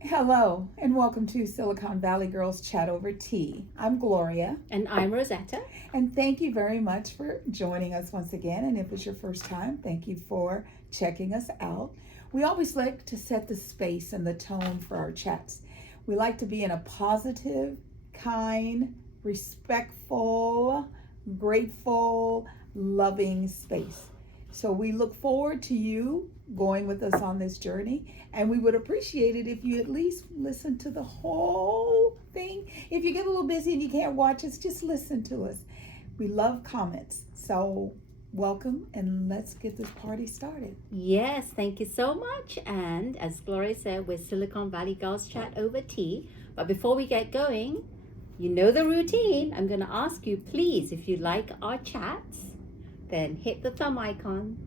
Hello, and welcome to Silicon Valley Girls Chat Over Tea. I'm Gloria, And I'm Rosetta. and thank you very much for joining us once again. And if it's your first time, thank you for checking us out. We always like to set the space and the tone for our chats. We like to be in a positive, kind, respectful, grateful, loving space. So we look forward to you going with us on this journey, and we would appreciate it if you at least listen to the whole thing. If you get a little busy and you can't watch us, just listen to us. We love comments. So welcome, and let's get this party started. Yes, thank you so much. And as Gloria said, we're Silicon Valley Girls Chat Over Tea. But before we get going, you know the routine. I'm going to ask you, please, if you like our chats, then hit the thumb icon,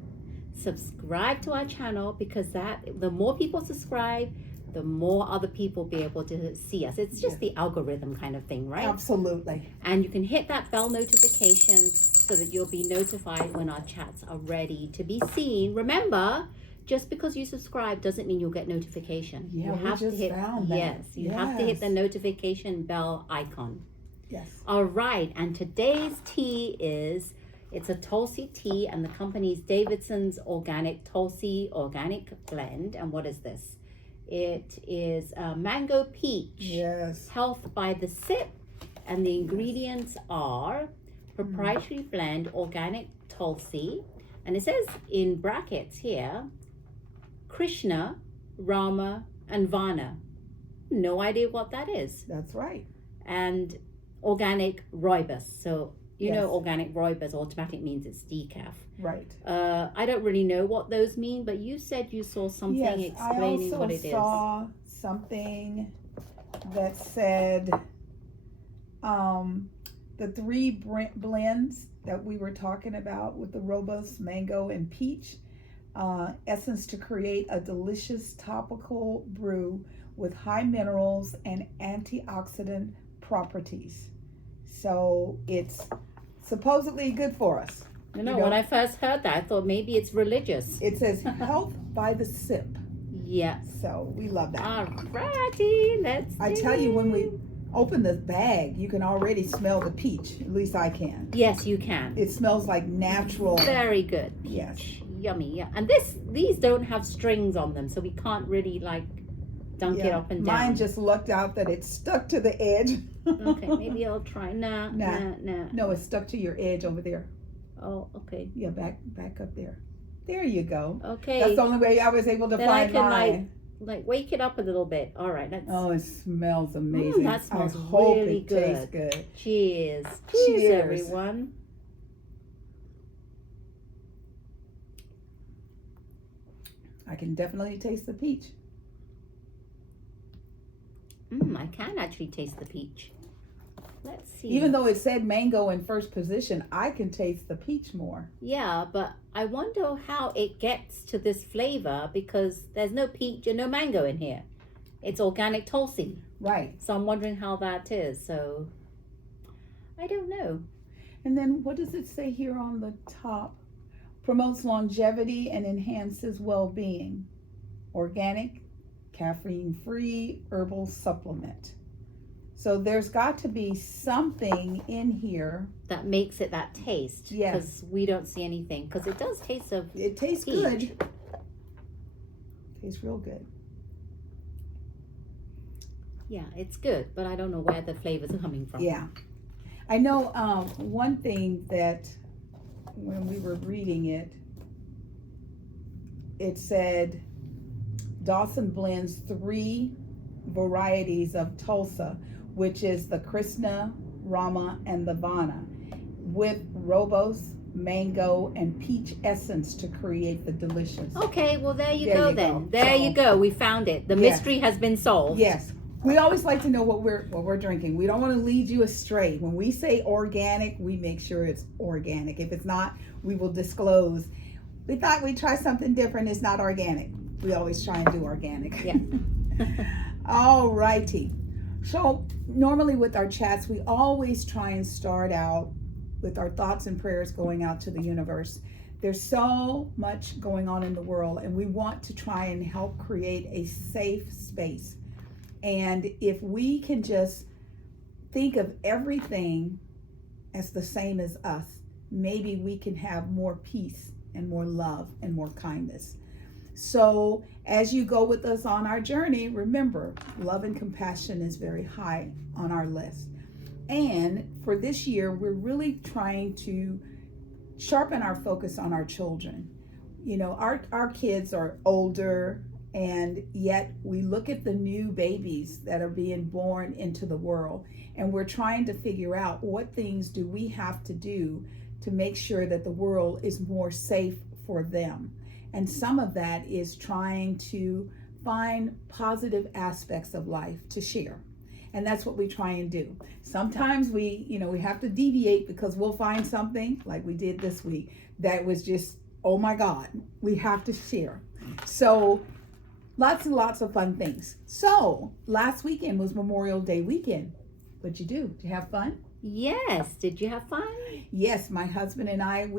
subscribe to our channel, because the more people subscribe, the more other people be able to see us. It's just the algorithm kind of thing, right? Absolutely. And you can hit that bell notification so that you'll be notified when our chats are ready to be seen. Remember, just because you subscribe doesn't mean you'll get notification. Yeah, you have we just to hit found that. Yes, you have to hit the notification bell icon. Yes. All right, and today's tea it's a Tulsi tea, and the company's Davidson's Organic Tulsi Organic Blend. And what is this? It is mango peach. Yes. Health by the sip. And the ingredients are proprietary blend organic Tulsi. And it says in brackets here, Krishna, Rama, and Vana. No idea what that is. That's right. And organic rooibos. So you know Yes. organic rooibos automatic means it's decaf. Right. I don't really know what those mean, but you said you saw something explaining what it is. I also saw something that said the three blends that we were talking about with the rooibos, mango, and peach essence to create a delicious topical brew with high minerals and antioxidant properties. So it's supposedly good for us. You know, when I first heard that, I thought maybe it's religious. It says health by the sip. Yes. So we love that. Alrighty, I tell you, when we open the bag, you can already smell the peach. At least I can. Yes, you can. It smells like natural. Very good. Yes. Yummy. Yeah. And these don't have strings on them, so we can't really dunk it up and down. Mine just lucked out that it stuck to the edge. Okay, maybe I'll try. Nah. No, it's stuck to your edge over there. Oh, okay. Yeah, back up there. There you go. Okay. That's the only way I was able to then find I can mine. Wake it up a little bit. All right. Oh, it smells amazing. That smells I hope really it good. tastes good. Cheers. Cheers, everyone. I can definitely taste the peach. I can actually taste the peach. Let's see. Even though it said mango in first position, I can taste the peach more. Yeah, but I wonder how it gets to this flavor, because there's no peach and no mango in here. It's organic Tulsi. Right. So I'm wondering how that is. So I don't know. And then what does it say here on the top? Promotes longevity and enhances well-being. Organic, caffeine-free herbal supplement. So there's got to be something in here that makes it that taste. Yes. Because we don't see anything. Because it does taste of It tastes peach. good. Tastes real good. Yeah, it's good, but I don't know where the flavors are coming from. Yeah. I know one thing that when we were reading it, it said Dawson blends 3 varieties of Tulsa, which is the Krishna, Rama, and the Vana, with rooibos, mango, and peach essence to create the delicious. Okay, well there you There go you then. go. There So- you go. We found it. The Yes. mystery has been solved. Yes. We always like to know what we're drinking. We don't want to lead you astray. When we say organic, we make sure it's organic. If it's not, we will disclose. We thought we'd try something different. It's not organic. We always try and do organic. Yeah. All righty. So normally with our chats, we always try and start out with our thoughts and prayers going out to the universe. There's so much going on in the world, and we want to try and help create a safe space And if we can just think of everything as the same as us, maybe we can have more peace and more love and more kindness. So as you go with us on our journey, remember, love and compassion is very high on our list. And for this year, we're really trying to sharpen our focus on our children. You know, our kids are older, and yet we look at the new babies that are being born into the world, and we're trying to figure out what things do we have to do to make sure that the world is more safe for them. And some of that is trying to find positive aspects of life to share. And that's what we try and do. Sometimes we have to deviate because we'll find something like we did this week that was just, oh my God, we have to share. So lots and lots of fun things. So last weekend was Memorial Day weekend. What'd you do? Did you have fun? Yes. Did you have fun? Yes, my husband and I,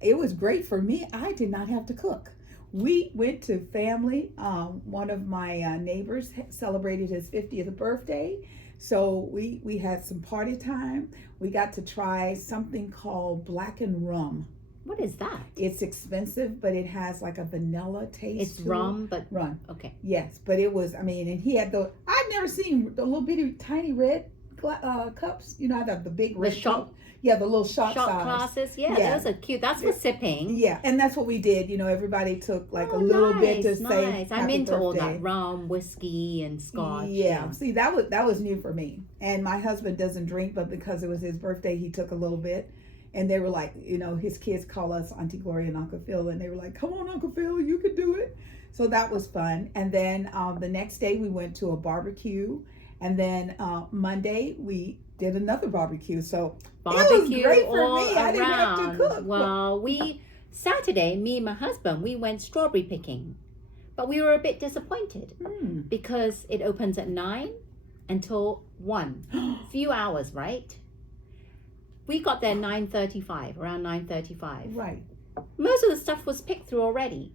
it was great for me. I did not have to cook. We went to family. One of my neighbors celebrated his 50th birthday. So we had some party time. We got to try something called blackened rum. What is that? It's expensive, but it has like a vanilla taste. It's rum, but rum. Okay. Yes, but it was, and he had I've never seen the little bitty tiny red cups. You know, the big red shot. Yeah, the little shot size. Glasses. Yeah, those are cute. That's for sipping. Yeah, and that's what we did. You know, everybody took like a little bit to say I'm happy into birthday. all that rum, whiskey, and scotch. Yeah. See, that was new for me. And my husband doesn't drink, but because it was his birthday, he took a little bit. And they were like, you know, his kids call us Auntie Gloria and Uncle Phil, and they were like, "Come on, Uncle Phil, you can do it." So that was fun. And then the next day we went to a barbecue, and then Monday we did another barbecue. So Barbecue it was great for all me. I didn't have to around. cook. Well, Saturday, me and my husband, we went strawberry picking, but we were a bit disappointed because it opens at 9 until 1. Few hours, right? We got there around 9:35. Right. Most of the stuff was picked through already.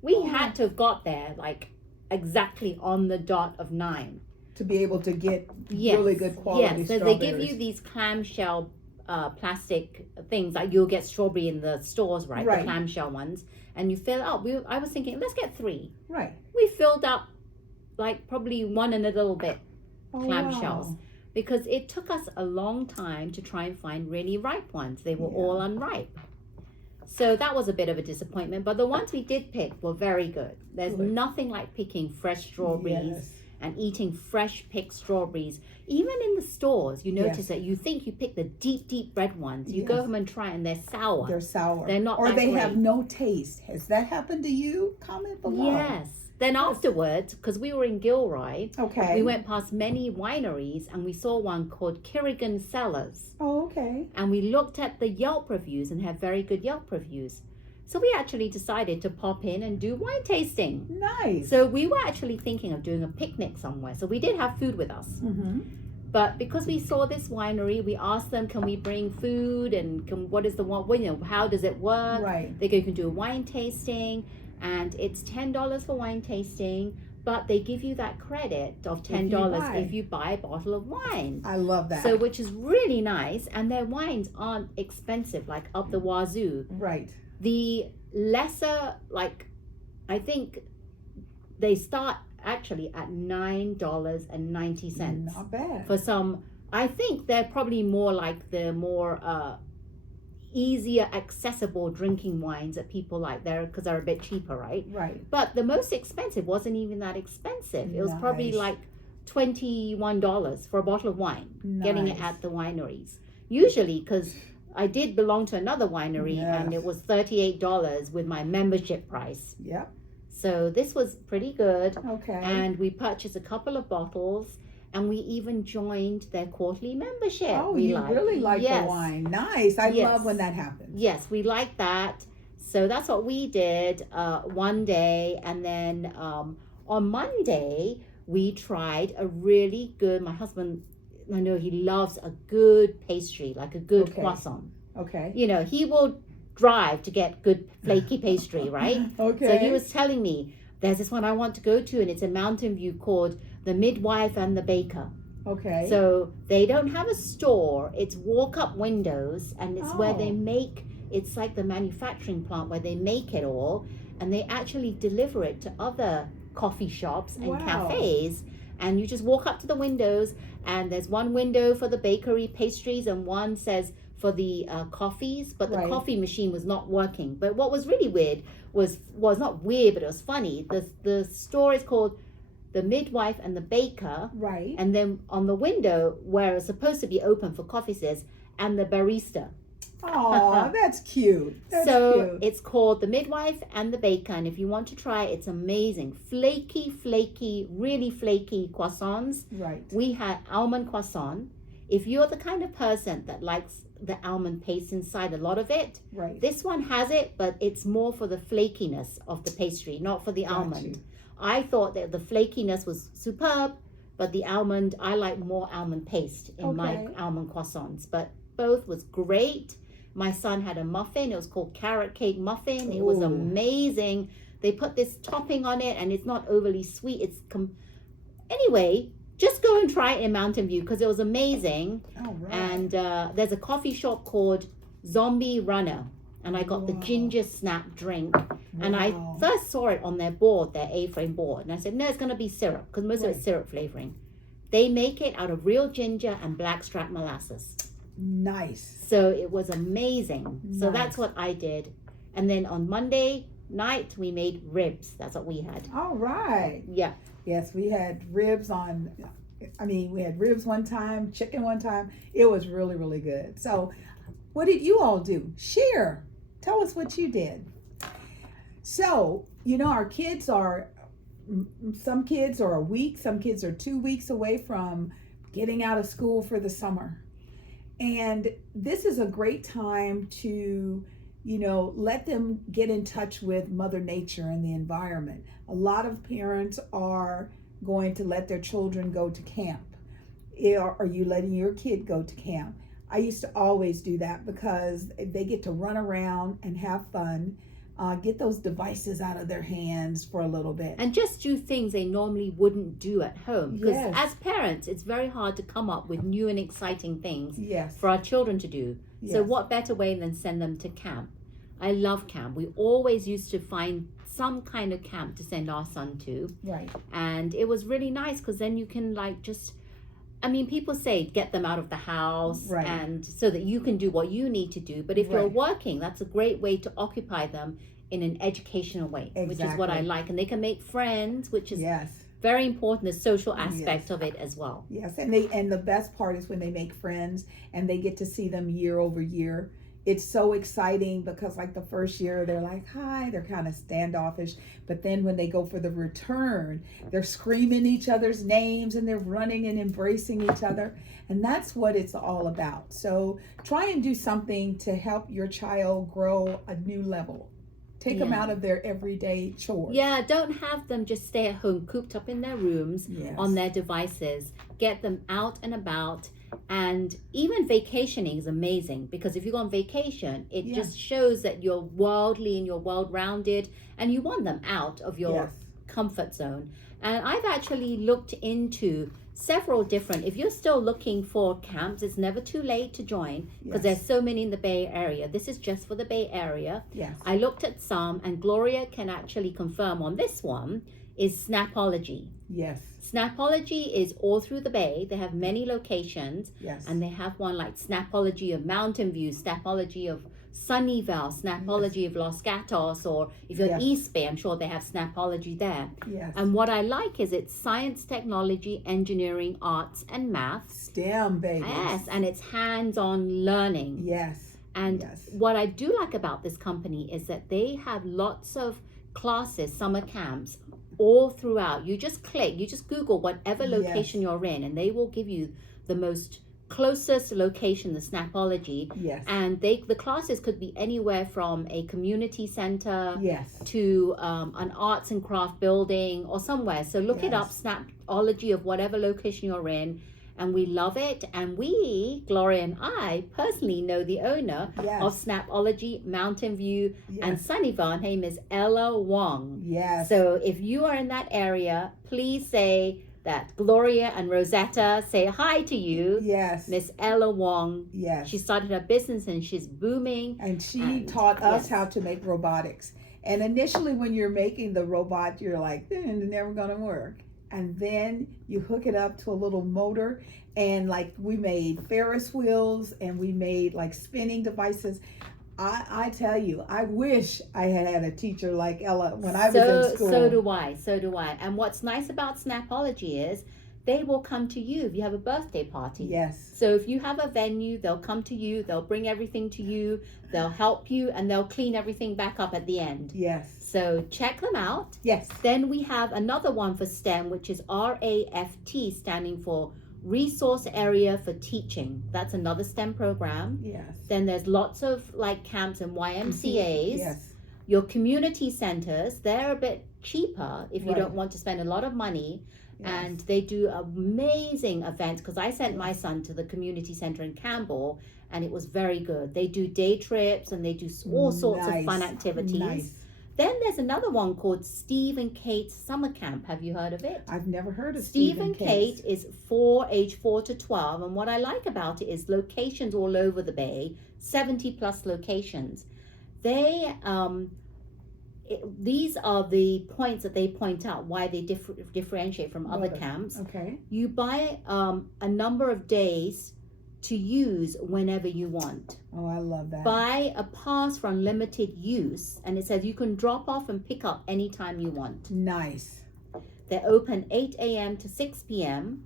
We had to have got there like exactly on the dot of 9. To be able to get really good quality so strawberries. they give you these clamshell plastic things, like you'll get strawberry in the stores, right? The clamshell ones, and you fill up. I was thinking, let's get 3. Right. We filled up like probably 1 and a little bit clamshells because it took us a long time to try and find really ripe ones. They were all unripe. So that was a bit of a disappointment, but the ones we did pick were very good. There's nothing like picking fresh strawberries and eating fresh picked strawberries. Even in the stores, you notice that you think you pick the deep red ones. You go home and try and they're sour. They're sour. They're not or that they great. have no taste. Has that happened to you? Comment below. Yes. Then afterwards, because we were in Gilroy, we went past many wineries and we saw one called Kerrigan Cellars. Oh, okay. And we looked at the Yelp reviews and have very good Yelp reviews. So we actually decided to pop in and do wine tasting. Nice. So we were actually thinking of doing a picnic somewhere. So we did have food with us. But because we saw this winery, we asked them, can we bring food and what is the one, how does it work? Right. They go, you can do a wine tasting and it's $10 for wine tasting, but they give you that credit of $10 if you buy a bottle of wine. I love that. So which is really nice, and their wines aren't expensive, like up the wazoo. Right. The lesser, like, I think they start actually at $9.90. Not bad. For some, I think they're probably more like the more easier accessible drinking wines that people like there because they're a bit cheaper, right? Right. But the most expensive wasn't even that expensive. It was probably like $21 for a bottle of wine, getting it at the wineries. Usually, because I did belong to another winery and it was $38 with my membership price. Yep. So this was pretty good. Okay. And we purchased a couple of bottles and we even joined their quarterly membership. Oh, you really like the wine. Nice. I love when that happens. Yes, we like that. So that's what we did one day. And then on Monday, we tried a really good, my husband, I know he loves a good pastry, like a good croissant. Okay. You know, he will drive to get good flaky pastry, right? Okay. So he was telling me, there's this one I want to go to, and it's in Mountain View, called The Midwife and the Baker. Okay. So they don't have a store. It's walk-up windows, and it's where they make, it's like the manufacturing plant where they make it all, and they actually deliver it to other coffee shops and cafes. And you just walk up to the windows, and there's one window for the bakery pastries, and one says for the coffees, but the coffee machine was not working. But what was really weird was not weird, but it was funny. The store is called The Midwife and the Baker. Right. And then on the window where it's supposed to be open for coffee says, and the barista. Oh, that's cute. That's cute. It's called The Midwife and the Baker. And if you want to try it, it's amazing. Flaky, really flaky croissants. Right. We had almond croissant. If you're the kind of person that likes the almond paste inside, a lot of it, right, this one has it, but it's more for the flakiness of the pastry, not for the almond. I thought that the flakiness was superb, but the almond, I like more almond paste in my almond croissants. But both was great. My son had a muffin. It was called carrot cake muffin. It was amazing. They put this topping on it, and it's not overly sweet. Anyway, just go and try it in Mountain View because it was amazing. Oh, right. And there's a coffee shop called Zombie Runner, and I got the ginger snap drink. And I first saw it on their board, their A-frame board, and I said, no, it's going to be syrup because most of it's syrup flavoring. They make it out of real ginger and blackstrap molasses. Nice. So it was amazing. So that's what I did. And then on Monday night, we made ribs. That's what we had. All right. Yeah. Yes, we had ribs we had ribs one time, chicken one time. It was really, really good. So what did you all do? Share. Tell us what you did. So, our kids some kids are a week, some kids are 2 weeks away from getting out of school for the summer. And this is a great time to, let them get in touch with Mother Nature and the environment. A lot of parents are going to let their children go to camp. Are you letting your kid go to camp? I used to always do that because they get to run around and have fun, get those devices out of their hands for a little bit. And just do things they normally wouldn't do at home. Because as parents, it's very hard to come up with new and exciting things for our children to do. Yes. So what better way than send them to camp? I love camp. We always used to find some kind of camp to send our son to. Right. And it was really nice because then you can people say get them out of the house and so that you can do what you need to do. But if you're working, that's a great way to occupy them in an educational way, which is what I like. And they can make friends, which is very important, the social aspect of it as well. Yes, and the best part is when they make friends and they get to see them year over year. It's so exciting because like the first year they're like, hi, they're kind of standoffish. But then when they go for the return, they're screaming each other's names and they're running and embracing each other. And that's what it's all about. So try and do something to help your child grow a new level. Take them out of their everyday chores. Yeah, don't have them just stay at home, cooped up in their rooms on their devices. Get them out and about. And even vacationing is amazing because if you go on vacation, it just shows that you're worldly and you're world-rounded and you want them out of your comfort zone. And I've actually looked into several different, if you're still looking for camps, it's never too late to join because there's so many in the Bay Area. This is just for the Bay Area. Yes. I looked at some and Gloria can actually confirm on this one is Snapology. Yes. Snapology is all through the Bay. They have many locations. Yes. And they have one like Snapology of Mountain View, Snapology of Sunnyvale, Snapology of Los Gatos, or if you're East Bay, I'm sure they have Snapology there. Yes. And what I like is it's science, technology, engineering, arts, and math. STEM, baby. Yes, and it's hands-on learning. Yes. And what I do like about this company is that they have lots of classes, summer camps, all throughout. You just click, you just Google whatever location you're in, and they will give you the most closest location, the Snapology. Yes. And the classes could be anywhere from a community center to an arts and craft building or somewhere. So look it up, Snapology of whatever location you're in. and we love it. And we, Gloria and I, personally know the owner Yes. of Snapology, Mountain View, and Yes. Sunnyvale. Her name is Ella Wong. Yes. So if you are in that area, please say that Gloria and Rosetta say hi to you. Yes. Miss Ella Wong. Yes. She started her business and she's booming. And she taught us yes. how to make robotics. And initially when you're making the robot, you're like, it's never going to work. And then you hook it up to a little motor, and like we made Ferris wheels and we made like spinning devices. I tell you, I wish I had a teacher like Ella when I was in school. So do I. And what's nice about Snapology is they will come to you if you have a birthday party. Yes. So if you have a venue, they'll come to you, they'll bring everything to you, they'll help you, and they'll clean everything back up at the end. Yes. So check them out. Yes. Then we have another one for STEM, which is RAFT, standing for Resource Area for Teaching. That's another STEM program. Yes. Then there's lots of like camps and YMCAs. Yes. Your community centers, they're a bit cheaper if you Right. don't want to spend a lot of money. Yes. And they do amazing events, because I sent my son to the community center in Campbell and it was very good. They do day trips and they do all sorts of fun activities. Nice. Then there's another one called Steve and Kate's Summer Camp. Have you heard of it? I've never heard of Steve and Kate is age 4 to 12. And what I like about it is locations all over the Bay, 70 plus locations. They, these are the points that they point out why they differentiate from other camps. Okay. You buy a number of days to use whenever you want. Oh, I love that. Buy a pass for unlimited use, and it says you can drop off and pick up anytime you want. Nice. They're open 8 a.m. to 6 p.m.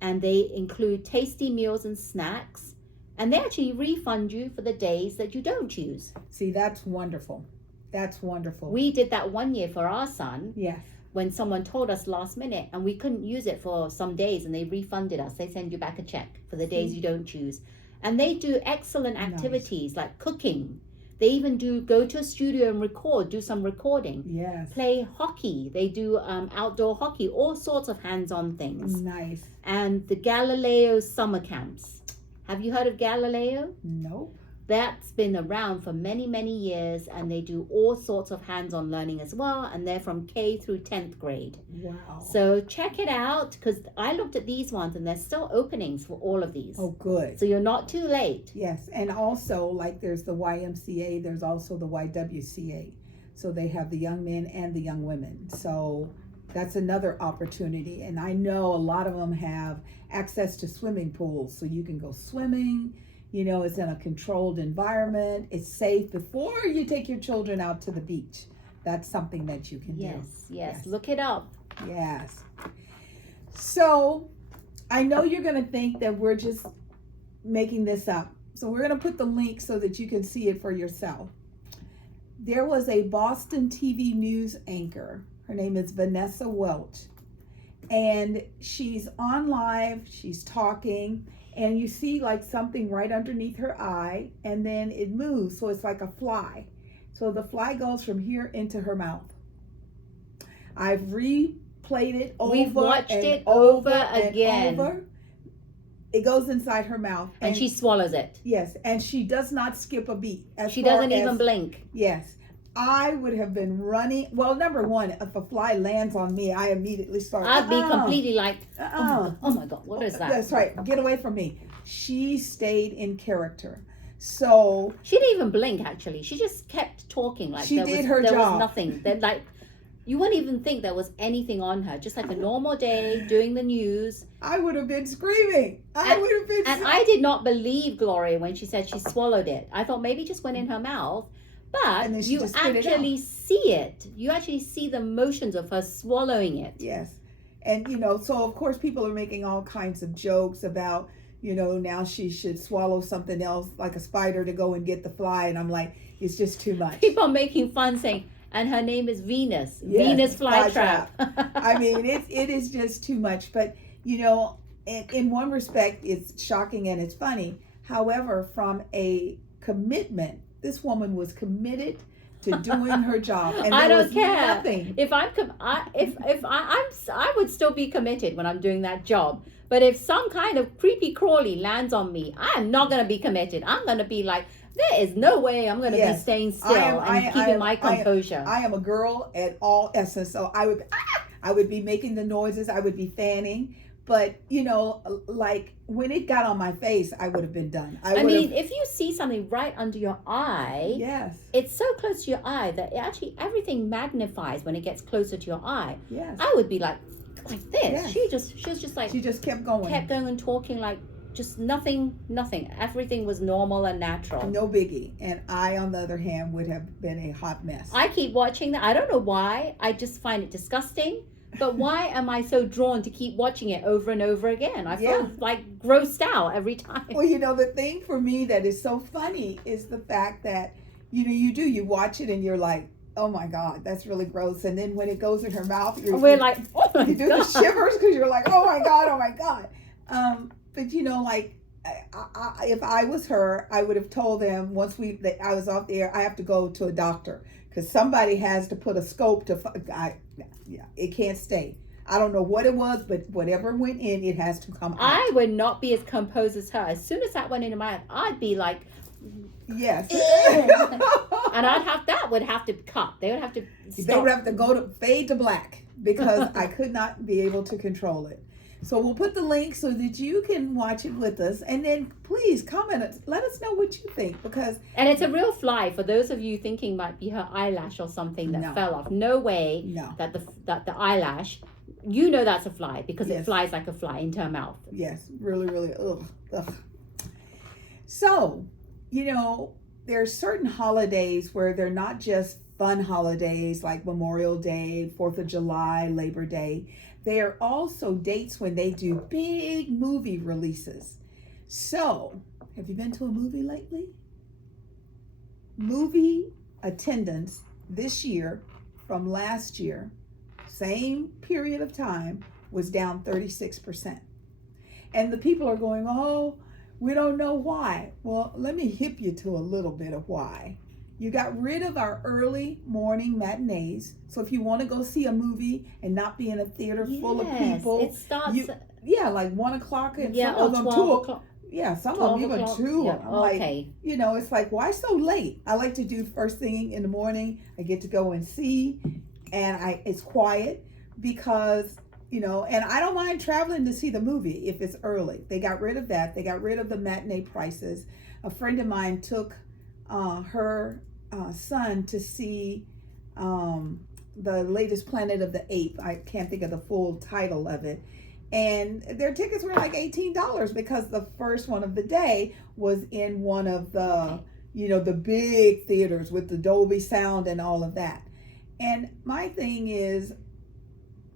and they include tasty meals and snacks, and they actually refund you for the days that you don't use. See, that's wonderful. That's wonderful. We did that one year for our son. Yes. When someone told us last minute and we couldn't use it for some days, and they refunded us. They send you back a check for the days you don't choose. And they do excellent activities like cooking. They even go to a studio and do some recording. Yes. Play hockey. They do outdoor hockey, all sorts of hands-on things. Nice. And the Galileo summer camps. Have you heard of Galileo? Nope. That's been around for many, many years, and they do all sorts of hands-on learning as well, and they're from K through 10th grade. Wow. So check it out, because I looked at these ones, and there's still openings for all of these. Oh, good. So you're not too late. Yes, and also, like there's the YMCA, there's also the YWCA. So they have the young men and the young women. So that's another opportunity. And I know a lot of them have access to swimming pools, so you can go swimming. You know, it's in a controlled environment. It's safe before you take your children out to the beach. That's something that you can do. Yes. Look it up. Yes. So I know you're going to think that we're just making this up. So we're going to put the link so that you can see it for yourself. There was a Boston TV news anchor. Her name is Vanessa Welch. And she's on live. She's talking. And you see like something right underneath her eye, and then it moves, so it's like a fly. So the fly goes from here into her mouth. I've replayed it over. We've watched and it over again. and over. It goes inside her mouth. And she swallows it. Yes, and she does not skip a beat. She doesn't even blink. Yes. I would have been running. Well, number one, if a fly lands on me, I immediately start. I'd be completely like, oh my God, what is that? That's right. Get away from me. She stayed in character. So she didn't even blink. Actually, she just kept talking like she did her job. There was nothing. Like you wouldn't even think there was anything on her. Just like a normal day doing the news. I would have been screaming. And I did not believe Gloria when she said she swallowed it. I thought maybe it just went in her mouth. But you actually see it. You actually see the motions of her swallowing it. Yes. And, so of course people are making all kinds of jokes about, now she should swallow something else like a spider to go and get the fly. And I'm like, it's just too much. People are making fun saying, and her name is Venus. Yes, Venus flytrap. I mean, it is just too much. But, in one respect, it's shocking and it's funny. However, from a commitment, this woman was committed to doing her job, and I there don't was care. nothing. If I'm I would still be committed when I'm doing that job. But if some kind of creepy crawly lands on me, I'm not gonna be committed. I'm gonna be like, there is no way I'm gonna be staying still and keeping my composure. I am a girl at all essence, so I would be making the noises, I would be fanning, but like when it got on my face, I would have been done. I mean, if you see something right under your eye, yes, it's so close to your eye that everything magnifies when it gets closer to your eye. Yes, I would be like this. Yes. She was just like, she just kept going and talking like just nothing. Everything was normal and natural. No biggie. And I, on the other hand, would have been a hot mess. I keep watching that. I don't know why. I just find it disgusting. But why am I so drawn to keep watching it over and over again? I feel like grossed out every time. Well, the thing for me that is so funny is the fact that, you watch it and you're like, oh my God, that's really gross. And then when it goes in her mouth, we're like, oh my you do God. the shivers because you're like, oh my God, oh my God. But like, if I was her, I would have told them once I was off the air, I have to go to a doctor because somebody has to put a scope to. It can't stay. I don't know what it was, but whatever went in, it has to come out. I would not be as composed as her. As soon as that went into my head, I'd be like, yes. And that would have to cut. They would have to stop. They would have to go to fade to black because I could not be able to control it. So we'll put the link so that you can watch it with us, and then please comment. Let us know what you think And it's a real fly for those of you thinking might be her eyelash or something that fell off. No way. No. That the eyelash, that's a fly because it flies like a fly into her mouth. Yes, really, really. Ugh. So, there are certain holidays where they're not just fun holidays like Memorial Day, 4th of July, Labor Day. They are also dates when they do big movie releases. So, have you been to a movie lately? Movie attendance this year from last year, same period of time, was down 36%. And the people are going, oh, we don't know why. Well, let me hip you to a little bit of why. You got rid of our early morning matinees. So if you want to go see a movie and not be in a theater full of people, it starts. Like 1 o'clock and some of them 2 o'clock. Yeah, some of them even 2. Yeah, I'm like, it's like, why so late? I like to do first thing in the morning. I get to go and see, and it's quiet because, and I don't mind traveling to see the movie if it's early. They got rid of that. They got rid of the matinee prices. A friend of mine took her son to see the latest Planet of the Apes. I can't think of the full title of it. And their tickets were like $18 because the first one of the day was in one of the, the big theaters with the Dolby sound and all of that. And my thing is,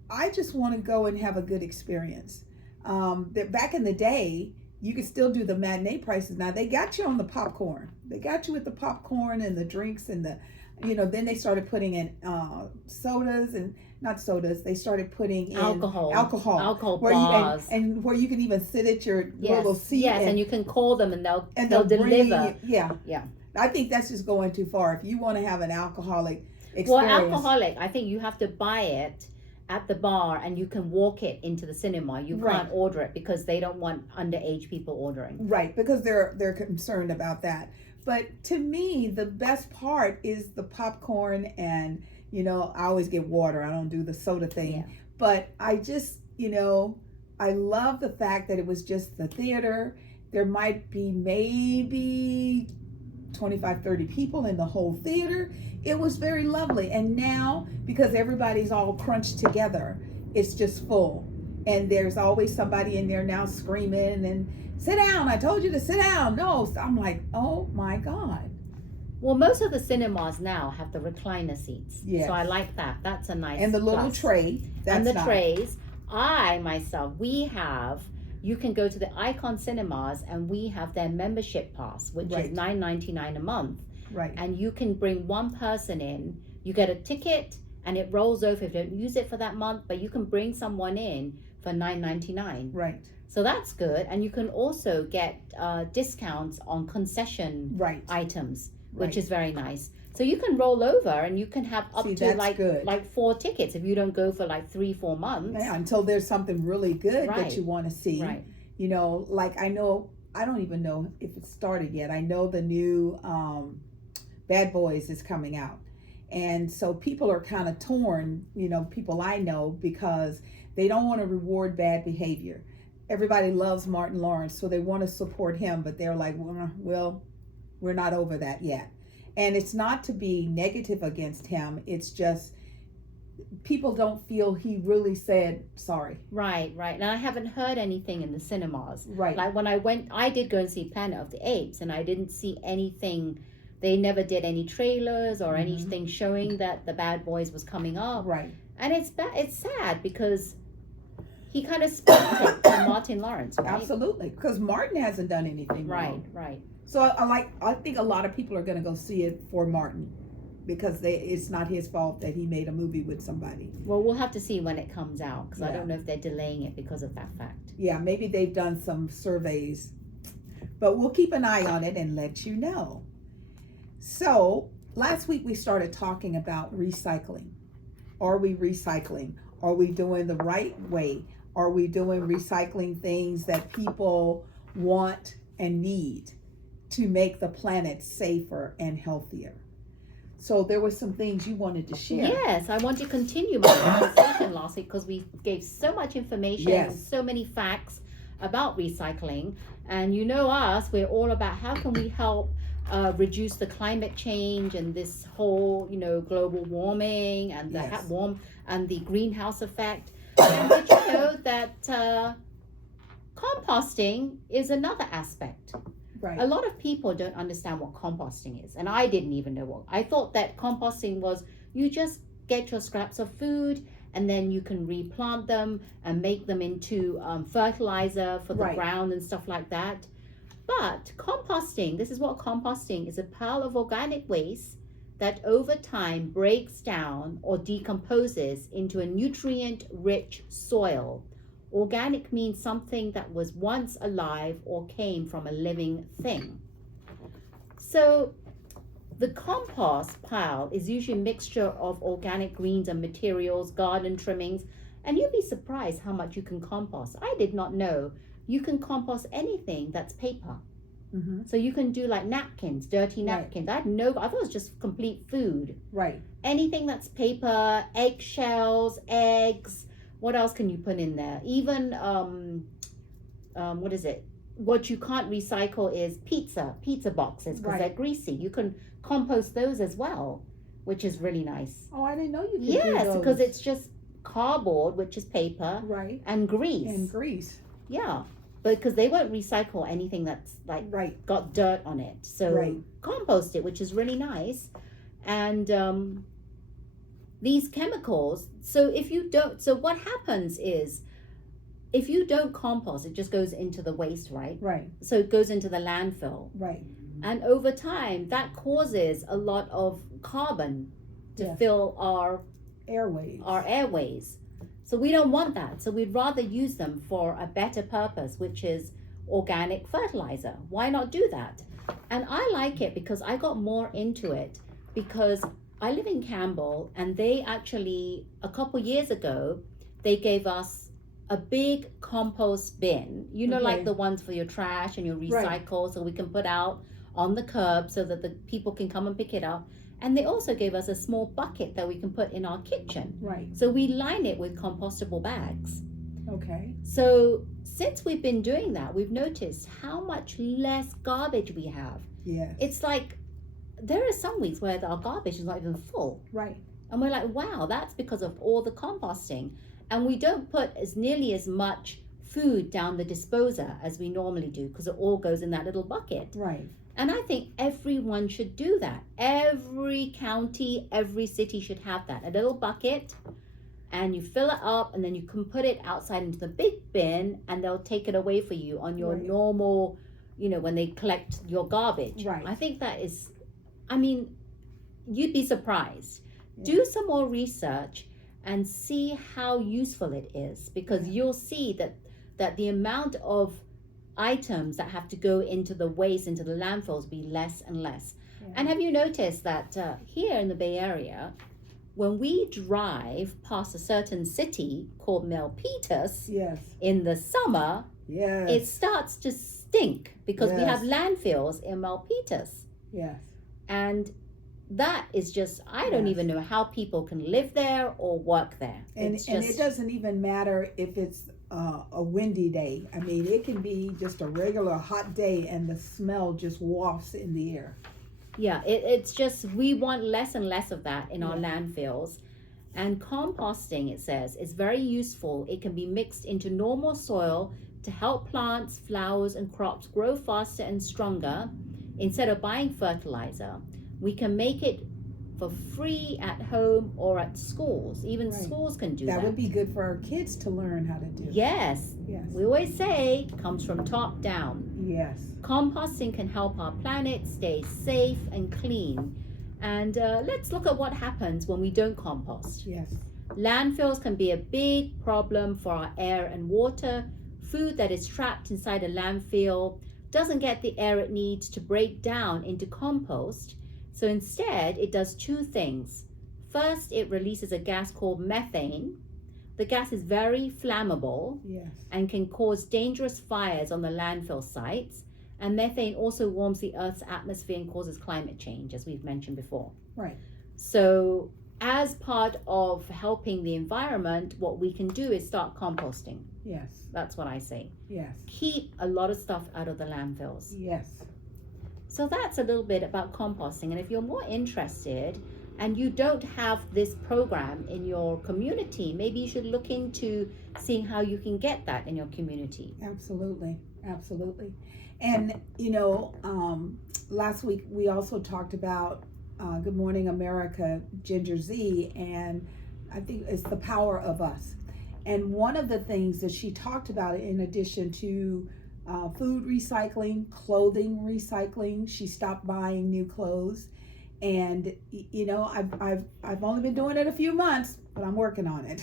I just want to go and have a good experience. Back in the day, you could still do the matinee prices. Now they got you on the popcorn. They got you with the popcorn and the drinks and the, then they started putting in sodas and not sodas. They started putting in alcohol bars, where you can even sit at your little seat. Yes, and you can call them and they'll deliver. Yeah. I think that's just going too far. If you want to have an alcoholic experience. Well, alcoholic, I think you have to buy it at the bar and you can walk it into the cinema. You can't order it because they don't want underage people ordering. Right, because they're concerned about that. But to me, the best part is the popcorn and, I always get water. I don't do the soda thing. Yeah. But I just, I love the fact that it was just the theater. There might be maybe 25, 30 people in the whole theater. It was very lovely. And now, because everybody's all crunched together, it's just full. And there's always somebody in there now screaming and sit down. I told you to sit down. No, so I'm like, oh my God. Well, most of the cinemas now have the recliner seats. Yes. So I like that. That's a nice and the little plus. Tray. And the trays. You can go to the Icon Cinemas and we have their membership pass, which is $9.99 a month. Right. And you can bring one person in. You get a ticket and it rolls over if you don't use it for that month, but you can bring someone in for $9.99. Right. So that's good. And you can also get discounts on concession items, which is very nice. So you can roll over and you can have up See, to that's like good. 4 tickets if you don't go for like 3-4 months. Yeah, until there's something really good Right. that you want to see. Right. You know, like I don't even know if it started yet. I know the new Bad Boys is coming out. And so people are kind of torn, you know, people I know, because they don't want to reward bad behavior. Everybody loves Martin Lawrence, so they want to support him, but they're like, well, we're not over that yet. And it's not to be negative against him. It's just people don't feel he really said sorry. Right. And I haven't heard anything in the cinemas. Right. Like when I did go and see Planet of the Apes, and I didn't see anything. They never did any trailers or anything showing that the Bad Boys was coming up. Right. And it's sad because he kind of spent it to Martin Lawrence, right? Absolutely, because Martin hasn't done anything wrong. Right. So I think a lot of people are going to go see it for Martin, because it's not his fault that he made a movie with somebody. Well, we'll have to see when it comes out, because I Yeah. don't know if they're delaying it because of that fact. Yeah, maybe they've done some surveys, but we'll keep an eye on it and let you know. So last week we started talking about recycling. Are we recycling? Are we doing the right way? Are we doing recycling things that people want and need to make the planet safer and healthier? So there were some things you wanted to share. Yes, I want to continue my conversation last week because we gave so much information and so many facts about recycling. And you know us, we're all about how can we help reduce the climate change and this whole, global warming and the greenhouse effect. And did you know that composting is another aspect? Right. A lot of people don't understand what composting is, and I didn't even know what. I thought that composting was you just get your scraps of food and then you can replant them and make them into fertilizer for the ground and stuff like that. But composting, this is what composting is: a pile of organic waste that over time breaks down or decomposes into a nutrient-rich soil. Organic means something that was once alive or came from a living thing. So the compost pile is usually a mixture of organic greens and materials, garden trimmings, and you'd be surprised how much you can compost. I did not know you can compost anything that's paper. Mm-hmm. So you can do like napkins, dirty napkins. I thought it was just complete food. Right. Anything that's paper, eggshells, eggs. What else can you put in there? Even, what is it? What you can't recycle is pizza boxes, because they're greasy. You can compost those as well, which is really nice. Oh, I didn't know you could do Yes, those. because it's just cardboard, which is paper, and grease. Yeah, because they won't recycle anything that's like got dirt on it. So compost it, which is really nice. And these chemicals, so what happens is, if you don't compost, it just goes into the waste, right? Right. So it goes into the landfill. Right. And over time, that causes a lot of carbon to fill our airways. So we don't want that. So we'd rather use them for a better purpose, which is organic fertilizer. Why not do that? And I like it because I got more into it because I live in Campbell, and they actually, a couple years ago, they gave us a big compost bin, like the ones for your trash and your recycle, so we can put out on the curb so that the people can come and pick it up. And they also gave us a small bucket that we can put in our kitchen. Right. So we line it with compostable bags. Okay. So since we've been doing that, we've noticed how much less garbage we have. Yes. It's like, there are some weeks where our garbage is not even full. Right. And we're like, wow, that's because of all the composting. And we don't put nearly as much food down the disposer as we normally do, because it all goes in that little bucket. Right. And I think everyone should do that. Every county, every city should have that. A little bucket, and you fill it up, and then you can put it outside into the big bin, and they'll take it away for you on your normal, when they collect your garbage. Right. I think that is, you'd be surprised. Yeah. Do some more research and see how useful it is, because you'll see that the amount of items that have to go into the waste, into the landfills, be less and less. And have you noticed that here in the Bay Area, when we drive past a certain city called Milpitas Yes. in the summer, Yes. it starts to stink because we have Yes. landfills in Milpitas. Yes. And that is just, I don't Yes. even know how people can live there or work there. And It's and just, it doesn't even matter if it's a windy day. I mean, it can be just a regular hot day and the smell just wafts in the air. yeah, it's just, we want less and less of that in our Yeah. landfills. And composting, it says, is very useful. It can be mixed into normal soil to help plants, flowers, and crops grow faster and stronger. Instead of buying fertilizer, we can make it for free at home or at schools. Even Right. schools can do that. That would be good for our kids to learn how to do. Yes. Yes. We always say, comes from top down. Yes. Composting can help our planet stay safe and clean. And let's look at what happens when we don't compost. Yes. Landfills can be a big problem for our air and water. Food that is trapped inside a landfill doesn't get the air it needs to break down into compost. So instead, it does two things. First, it releases a gas called methane. The gas is very flammable Yes. and can cause dangerous fires on the landfill sites. And methane also warms the Earth's atmosphere and causes climate change, as we've mentioned before. Right. So as part of helping the environment, what we can do is start composting. Yes. That's what I say. Yes. Keep a lot of stuff out of the landfills. Yes. So that's a little bit about composting. And if you're more interested and you don't have this program in your community, maybe you should look into seeing how you can get that in your community. Absolutely. Absolutely. And, last week we also talked about Good Morning America, Ginger Z, and I think it's the power of us. And one of the things that she talked about, in addition to food recycling, clothing recycling, she stopped buying new clothes. And I've only been doing it a few months, but I'm working on it.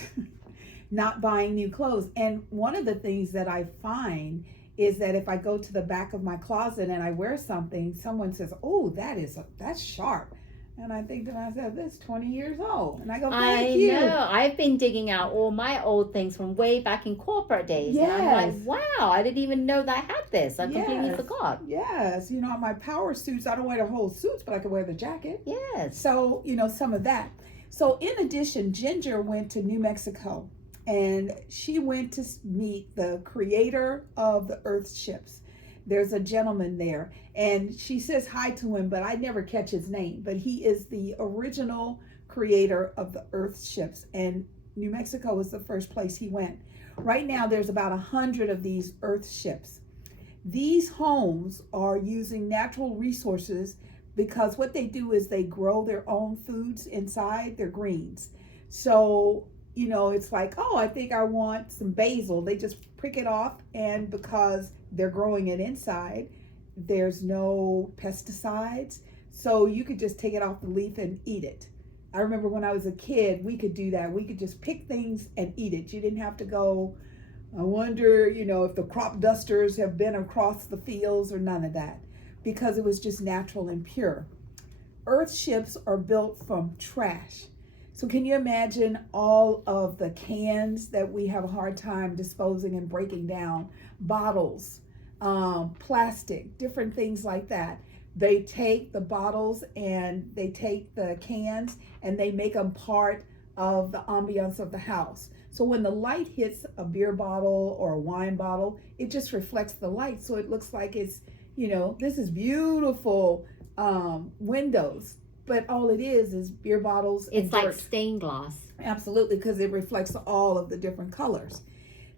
Not buying new clothes. And one of the things that I find is that if I go to the back of my closet and I wear something, someone says, "Oh, that's sharp." And I think to myself, "This 20 years old." And I go, "Thank you." I know. I've been digging out all my old things from way back in corporate days. Yes. And I'm like, wow, I didn't even know that I had this. I completely Yes. forgot. Yes. My power suits, I don't wear the whole suits, but I can wear the jacket. Yes. So, some of that. So in addition, Ginger went to New Mexico and she went to meet the creator of the Earth ships. There's a gentleman there and she says hi to him, but I never catch his name, but he is the original creator of the Earth ships, and New Mexico was the first place he went. Right now there's about 100 of these Earth ships. These homes are using natural resources because what they do is they grow their own foods inside their greens. So it's like, oh, I think I want some basil. They just prick it off, and because they're growing it inside, there's no pesticides. So you could just take it off the leaf and eat it. I remember when I was a kid, we could do that. We could just pick things and eat it. You didn't have to go, I wonder, if the crop dusters have been across the fields, or none of that, because it was just natural and pure. Earth ships are built from trash. So can you imagine all of the cans that we have a hard time disposing and breaking down, bottles, plastic, different things like that. They take the bottles and they take the cans and they make them part of the ambiance of the house. So when the light hits a beer bottle or a wine bottle, it just reflects the light. So it looks like it's, this is beautiful windows. But all it is beer bottles and It's like dirt. stained glass. Absolutely, because it reflects all of the different colors.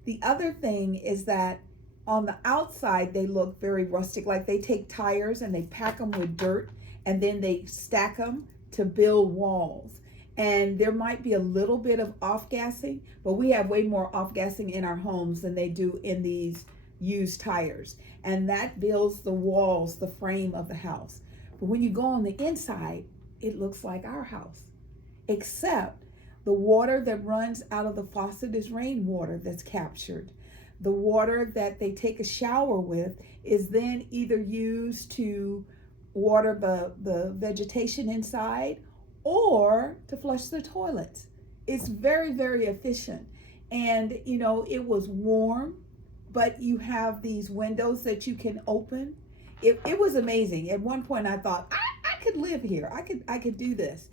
The other thing is that on the outside, they look very rustic. Like they take tires and they pack them with dirt and then they stack them to build walls. And there might be a little bit of off-gassing, but we have way more off-gassing in our homes than they do in these used tires. And that builds the walls, the frame of the house. But when you go on the inside, it looks like our house, except the water that runs out of the faucet is rainwater that's captured. The water that they take a shower with is then either used to water the vegetation inside or to flush the toilets. It's very, very efficient. And, you know, it was warm, but you have these windows that you can open. It was amazing. At one point I thought, I could live here. I could do this.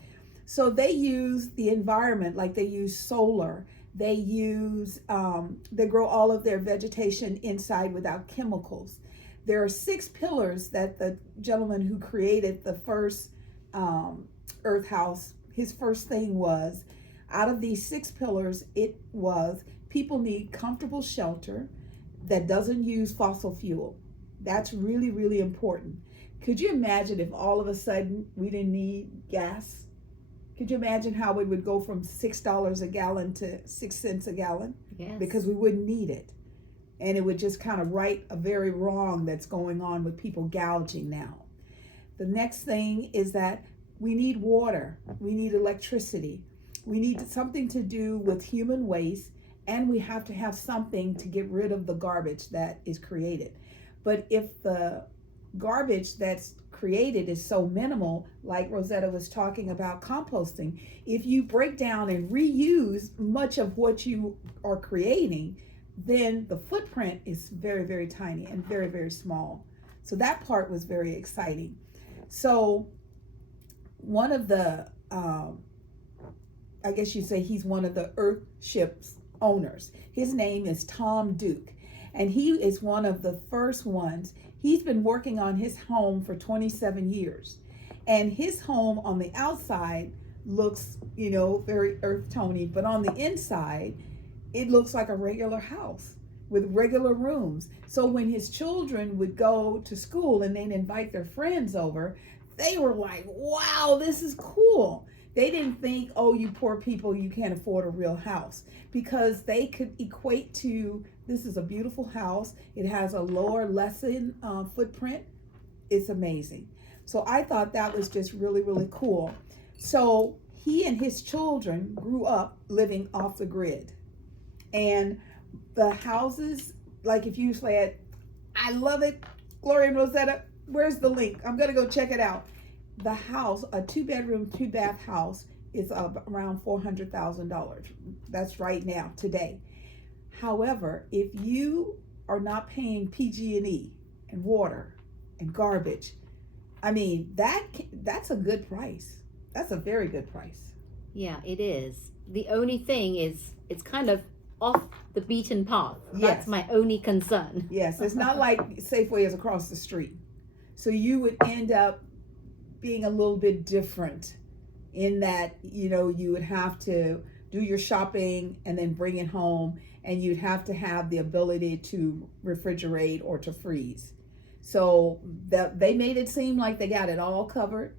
So they use the environment, like they use solar. They use, they grow all of their vegetation inside without chemicals. There are 6 pillars that the gentleman who created the first Earth House, his first thing was, out of these 6 pillars, it was people need comfortable shelter that doesn't use fossil fuel. That's really, really important. Could you imagine if all of a sudden we didn't need gas? Could you imagine how it would go from $6 a gallon to 6 cents a gallon? Yes. Because we wouldn't need it. And it would just kind of right a very wrong that's going on with people gouging now. The next thing is that we need water. We need electricity. We need something to do with human waste, and we have to have something to get rid of the garbage that is created. But if the garbage that's created is so minimal, like Rosetta was talking about composting, if you break down and reuse much of what you are creating, then the footprint is very, very tiny and very, very small. So that part was very exciting. So one of the, I guess you say he's one of the Earthship's owners. His name is Tom Duke, and he is one of the first ones. He's been working on his home for 27 years. And his home on the outside looks, you know, very earth-tony, but on the inside, it looks like a regular house with regular rooms. So when his children would go to school and they'd invite their friends over, they were like, wow, this is cool. They didn't think, oh, you poor people, you can't afford a real house, because they could equate to, this is a beautiful house. It has a lower lesson footprint. It's amazing. So I thought that was just really, really cool. So he and his children grew up living off the grid. And the houses, like if you said, I love it, Gloria and Rosetta, where's the link? I'm going to go check it out. The house, a 2-bedroom, 2-bath house, is around $400,000. That's right now, today. However, if you are not paying PG&E and water and garbage, I mean, that's a good price. That's a very good price. Yeah, it is. The only thing is, it's kind of off the beaten path. That's Yes. my only concern. Yes, it's not like Safeway is across the street. So you would end up being a little bit different in that, you know, you would have to do your shopping and then bring it home, and you'd have to have the ability to refrigerate or to freeze. So they made it seem like they got it all covered.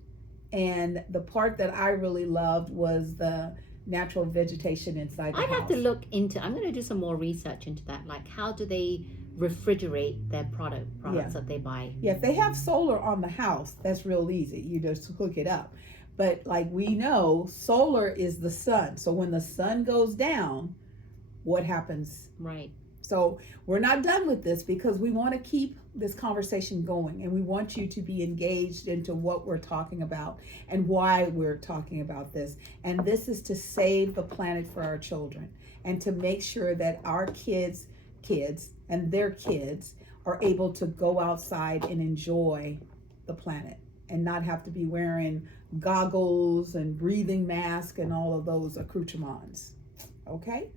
And the part that I really loved was the natural vegetation inside the I'd house. have to look into, I'm going to do some more research into that. Like, how do they refrigerate their products that they buy? Yeah, if they have solar on the house, that's real easy. You just hook it up. But like we know, solar is the sun. So when the sun goes down, what happens? Right. So we're not done with this, because we want to keep this conversation going, and we want you to be engaged into what we're talking about and why we're talking about this. And this is to save the planet for our children, and to make sure that our kids and their kids are able to go outside and enjoy the planet and not have to be wearing goggles and breathing masks and all of those accoutrements. Okay?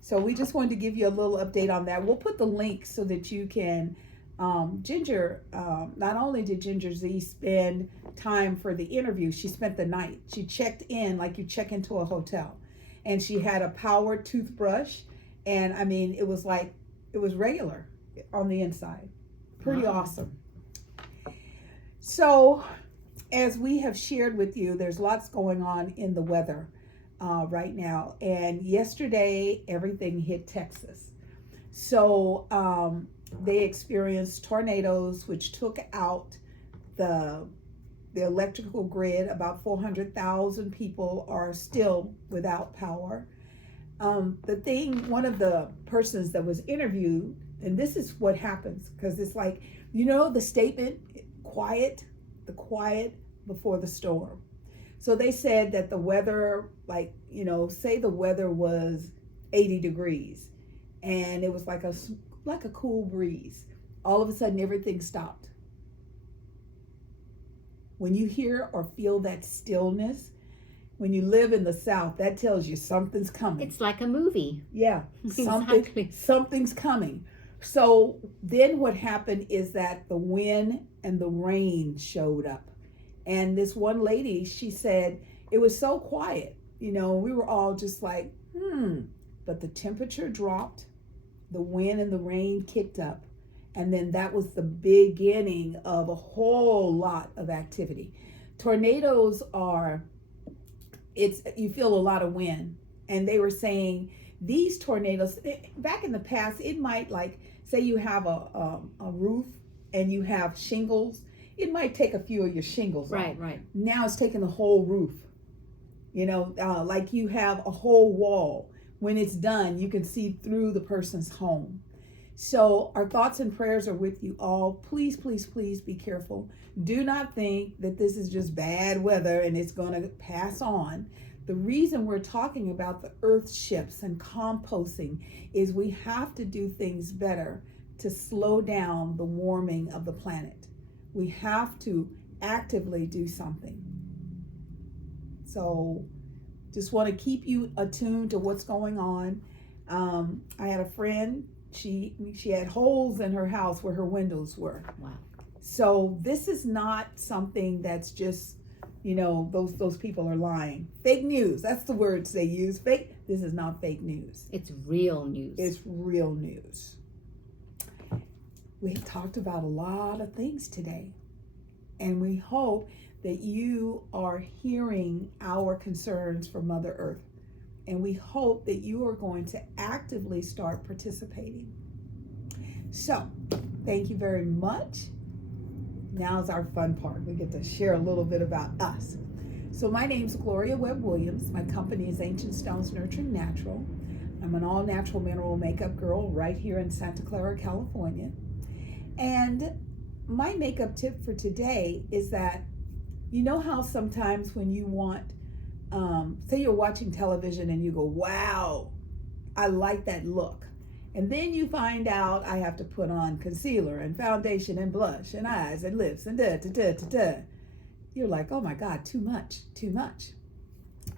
So we just wanted to give you a little update on that. We'll put the link so that you can, Ginger, not only did Ginger Z spend time for the interview, she spent the night. She checked in like you check into a hotel. And she had a powered toothbrush. And I mean, it was regular on the inside. Pretty awesome. So as we have shared with you, there's lots going on in the weather right now. And yesterday, everything hit Texas. So they experienced tornadoes, which took out the electrical grid. About 400,000 people are still without power. One of the persons that was interviewed, and this is what happens, because it's like, you know, the statement, quiet, the quiet before the storm. So they said that the weather, like, say the weather was 80 degrees and it was like a cool breeze. All of a sudden everything stopped. When you hear or feel that stillness, when you live in the South, that tells you something's coming. It's like a movie. Yeah, Exactly. Something's coming. So then what happened is that the wind and the rain showed up. And this one lady, she said, it was so quiet. We were all just like, But the temperature dropped, the wind and the rain kicked up. And then that was the beginning of a whole lot of activity. Tornadoes you feel a lot of wind. And they were saying these tornadoes, back in the past, it might, like, say you have a roof and you have shingles, it might take a few of your shingles Right, off. right. Now it's taking the whole roof. Like you have a whole wall. When it's done, you can see through the person's home. So our thoughts and prayers are with you all. Please, please, please be careful. Do not think that this is just bad weather and it's going to pass on. The reason we're talking about the earth shifts and composting is we have to do things better to slow down the warming of the planet. We have to actively do something. So just want to keep you attuned to what's going on. I had a friend, she had holes in her house where her windows were. Wow. So this is not something that's just, those people are lying. Fake news, that's the words they use. This is not fake news. It's real news. It's real news. We talked about a lot of things today, and we hope that you are hearing our concerns for Mother Earth, and we hope that you are going to actively start participating. So, thank you very much. Now's our fun part. We get to share a little bit about us. So my name's Gloria Webb Williams. My company is Ancient Stones Nurturing Natural. I'm an all-natural mineral makeup girl right here in Santa Clara, California. And my makeup tip for today is that, how sometimes when you want, say you're watching television and you go, wow, I like that look. And then you find out I have to put on concealer and foundation and blush and eyes and lips and You're like, oh my God, too much.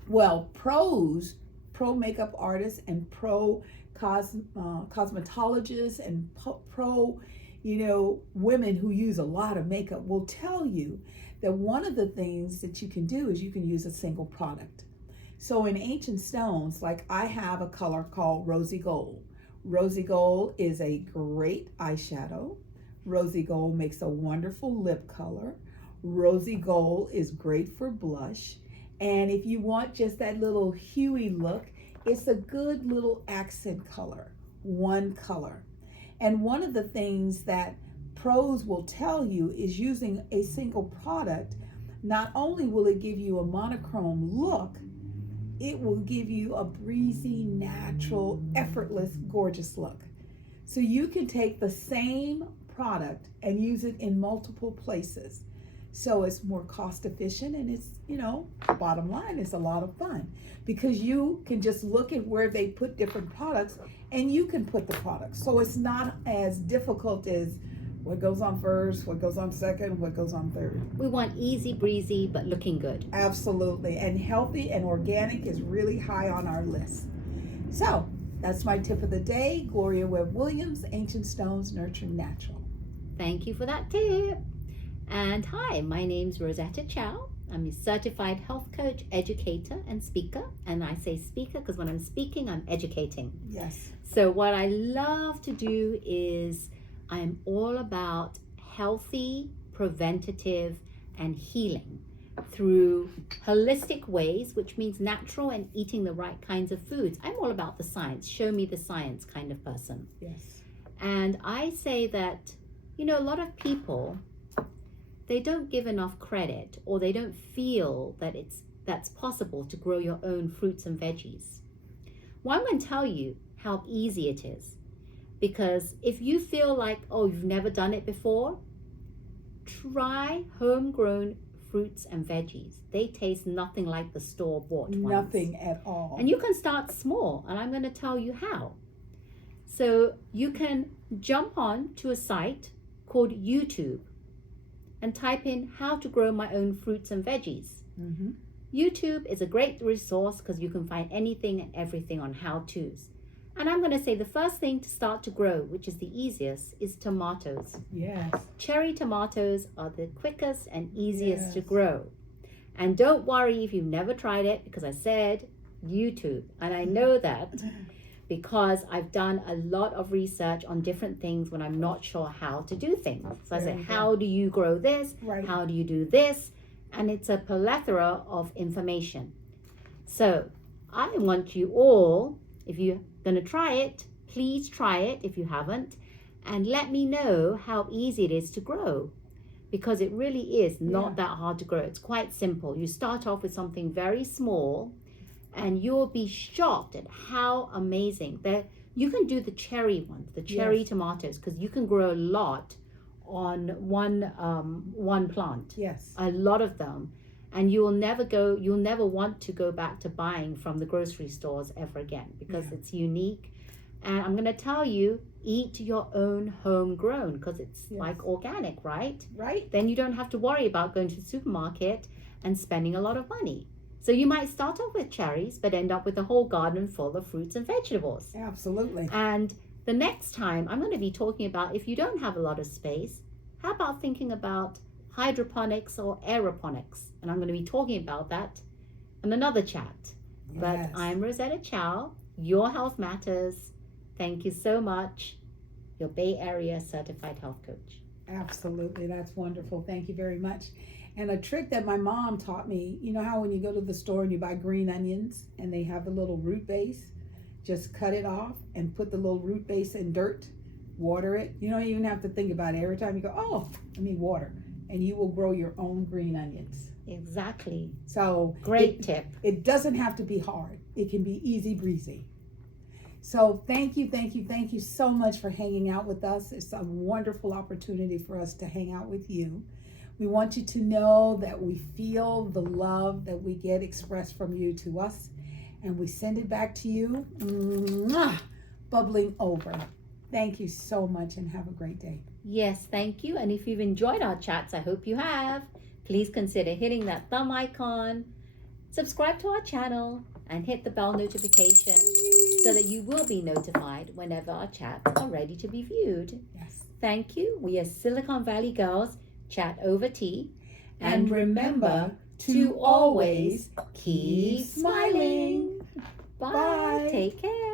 Well, pro makeup artists and pro cosmetologists and pro women who use a lot of makeup will tell you that one of the things that you can do is you can use a single product. So in Ancient Stones, like I have a color called Rosy Gold. Rosy Gold is a great eyeshadow. Rosy Gold makes a wonderful lip color. Rosy Gold is great for blush. And if you want just that little huey look, it's a good little accent color, one color. And one of the things that pros will tell you is using a single product, not only will it give you a monochrome look, it will give you a breezy, natural, effortless, gorgeous look. So you can take the same product and use it in multiple places. So it's more cost efficient, and it's, bottom line, it's a lot of fun because you can just look at where they put different products and you can put the products. So it's not as difficult as what goes on first, what goes on second, what goes on third. We want easy breezy, but looking good. Absolutely. And healthy and organic is really high on our list. So that's my tip of the day. Gloria Webb Williams, Ancient Stones Nurturing Natural. Thank you for that tip. And hi, my name's Rosetta Chow. I'm a certified health coach, educator, and speaker. And I say speaker because when I'm speaking, I'm educating. Yes. So what I love to do is I'm all about healthy, preventative, and healing through holistic ways, which means natural and eating the right kinds of foods. I'm all about the science. Show me the science kind of person. Yes. And I say that, a lot of people, they don't give enough credit, or they don't feel that that's possible to grow your own fruits and veggies. Well, I'm going to tell you how easy it is. Because if you feel like, oh, you've never done it before, try homegrown fruits and veggies. They taste nothing like the store-bought ones. Nothing at all. And you can start small, and I'm going to tell you how. So you can jump on to a site called YouTube and type in how to grow my own fruits and veggies. Mm-hmm. YouTube is a great resource because you can find anything and everything on how-tos. And I'm going to say the first thing to start to grow, which is the easiest, is tomatoes. Yes. Cherry tomatoes are the quickest and easiest to Yes. grow. And don't worry if you've never tried it, because I said YouTube. And I know that because I've done a lot of research on different things when I'm not sure how to do things. So I There said, you go. how do you grow this? Right. How do you do this? And it's a plethora of information. So I want you all, if you're going to try it, please try it if you haven't, and let me know how easy it is to grow, because it really is not that hard to grow. It's quite simple. You start off with something very small, and you'll be shocked at how amazing that you can do the cherry ones, the cherry tomatoes, because you can grow a lot on one plant. Yes. A lot of them, and you'll never want to go back to buying from the grocery stores ever again, because it's unique. And I'm going to tell you, eat your own homegrown, because it's like organic, right? Right. Then you don't have to worry about going to the supermarket and spending a lot of money. So you might start off with cherries, but end up with a whole garden full of fruits and vegetables. Absolutely. And the next time I'm going to be talking about, if you don't have a lot of space, how about thinking about hydroponics or aeroponics? And I'm going to be talking about that in another chat. Yes. But I'm Rosetta Chow. Your health matters. Thank you so much. Your Bay Area certified health coach. Absolutely. That's wonderful. Thank you very much. And a trick that my mom taught me, you know how when you go to the store and you buy green onions and they have the little root base, just cut it off and put the little root base in dirt, water it. You don't even have to think about it. Every time you go, oh, I need water. And you will grow your own green onions. Exactly. So Great tip. It doesn't have to be hard. It can be easy breezy. So thank you so much for hanging out with us. It's a wonderful opportunity for us to hang out with you. We want you to know that we feel the love that we get expressed from you to us, and we send it back to you, bubbling over. Thank you so much, and have a great day. Yes, thank you. And if you've enjoyed our chats, I hope you have, please consider hitting that thumb icon, subscribe to our channel, and hit the bell notification so that you will be notified whenever our chats are ready to be viewed. Yes. Thank you. We are Silicon Valley Girls, chat over tea. And remember to always keep smiling. Bye. Bye. Take care.